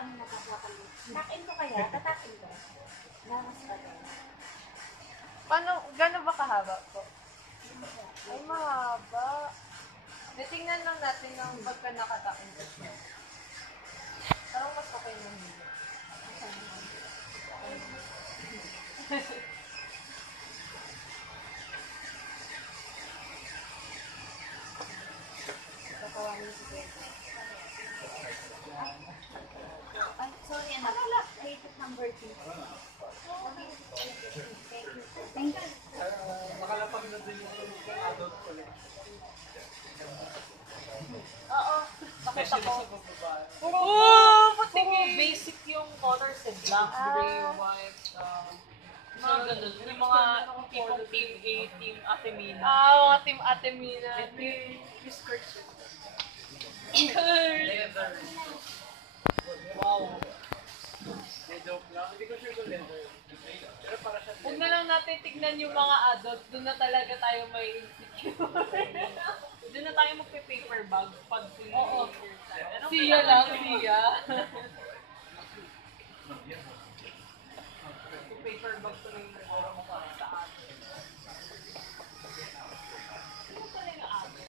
ano nakakakali. Takin ko kaya? Tatakin ko. Namas pa din. Paano, gano'n ba kahaba po? Ay, mahaba. Tingnan lang natin ng pagka nakatain ko siya. Parang mas okay na hindi. Kakawangin si Kuya. Ay, sorry anak. Wait, number 2. Thank you. Makalapag na din yung adult collection. Oo, nakita ko. Puro Basic yung colors eh. Black, gray, white, mga ganun. Yung mga tipong Team A, Team Atemina. Mga Team Atemina. Yung skirts yun. leather. Wow. Joke lang. Hindi ko sure kung leather. Pero para siya Huwag na lang natin tignan yung mga adult. Doon na talaga tayo may insecure. Doon na tayo magpe-paper bag pag Oo. Siya lang, siya. Paper bag ko na yung